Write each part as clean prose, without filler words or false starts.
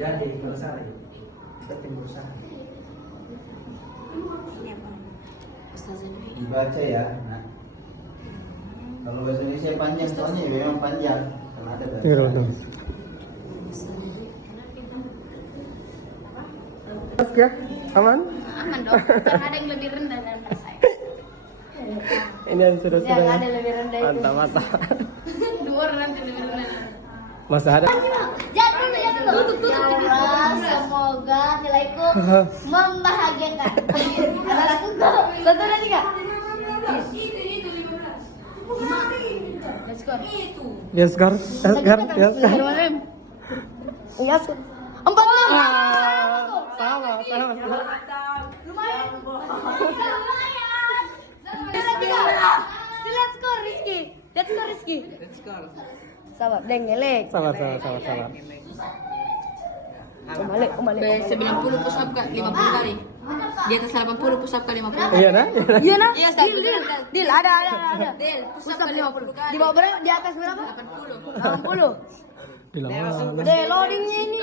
jadi kalau sehari kita tim berusaha dibaca ya. Nah, kalau bahasa Indonesia panjang soalnya ya memang panjang karena ada bahasa. Mas ya, aman? Aman dong, karena ada yang lebih rendah dari saya. Ini yang sudah Yang ada lebih rendah itu. mantap. Dua orang nanti lebih rendah. Masih ada? Jangan dulu. Ya Allah, semoga nilaiku membahagiakan. Anak aku satu lagi nggak? Let's go. Yes, Gar. Iya, 4. Sama. Lumayan. Let's go, Rizky. Sabar, dengelek. Sabar. Kembali. 90 push up Kak, 50 kali. Di atas 80 push up kali 50. Iya nah? Iya nah? Iya, Deal, ada. Del, push up kali 50 kali. Di bawah berapa? Di atas berapa? 80. Di lama. Deh, loadingnya ini.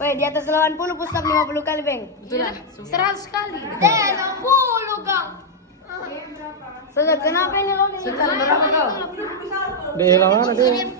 Weh, di atas 80 push up 50 kali, Bang. Betul lah. 100 kali. Deh, 60, Kak. Kenapa ini loading? Sekarang berapa kau? Di lama nanti.